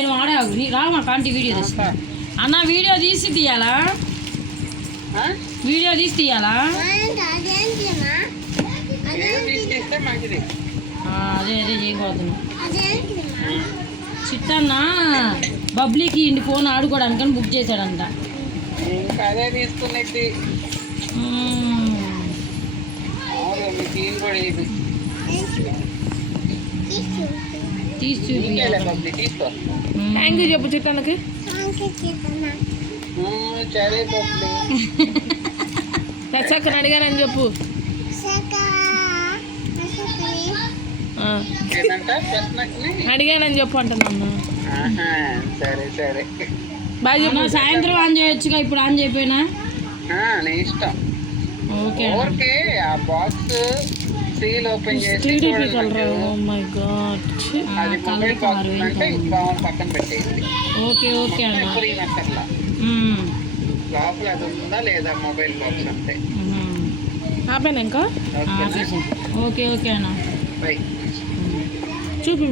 నేను వాడావు రా మా కాంటి వీడియో తీస్తా అన్న వీడియో తీయాలా వీడియో తీయాలా అదే అదే చేయబోతున్నా చిట్టన్న బబ్లీకి ఇంటి ఫోన్ ఆడుకోవడానికని బుక్ చేశాడంట అదే తీసుకున్నది తీసి థ్యాంక్ యూ చెప్పు చిట్టన్నకి దర్శకని అడిగానని చెప్పు అడిగానని చెప్పు అంటున్నా సరే సరే బాయ్ చెప్పు సాయంత్రం ఆన్ చేయొచ్చుగా ఇప్పుడు ఆన్ చేయపోయినా నీ ఇష్టం ఓకే ఓకే ఆ బాక్స్ సీల్ ఓపెన్ చేసి ఓ మై గాడ్ అది మొబైల్ బాక్స్ అంటే ఇంకా పక్కన పెట్టేయండి ఓకే ఓకే అన్న అక్కర్లా లోపల అది ఉందా లేదా మొబైల్ బాక్స్ అంతే ఆపేనా ఇంకా ఓకే ఓకే అన్న బై చూపి